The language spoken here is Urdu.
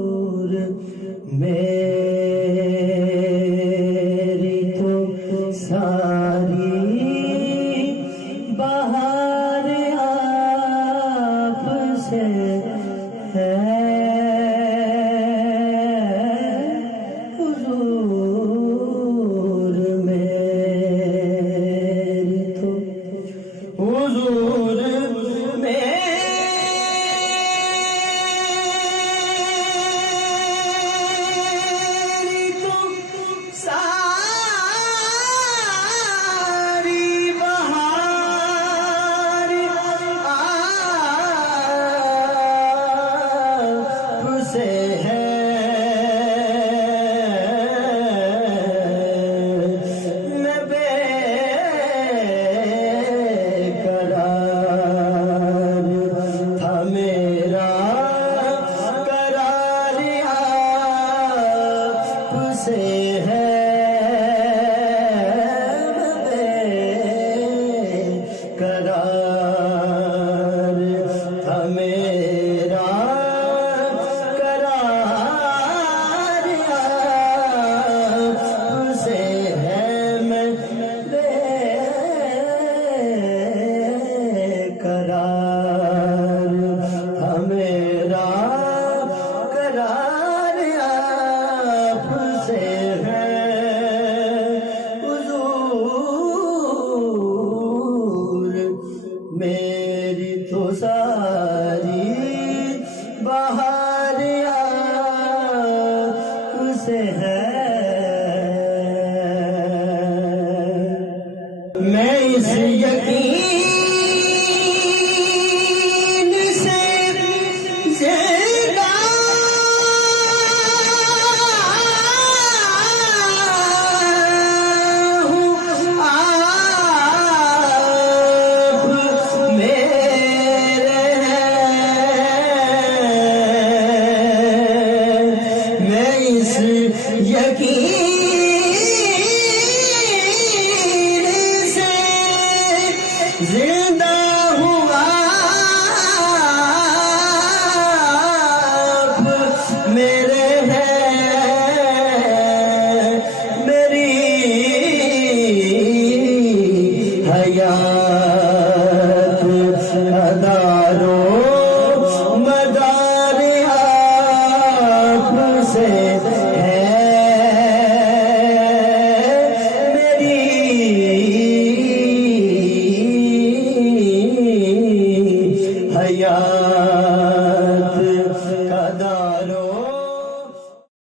حضور میری تو ساری بہار آپ سے ہے، حضور میری تو حضور میری تو ساری بہار آپ سے ہے، میں اس یقین سے زندہ ہوں، آپ میرے ہیں، میں اس یقین سے زندہ ہوں، آپ میرے ہیں، میری حیات اداروں مدار آپ سے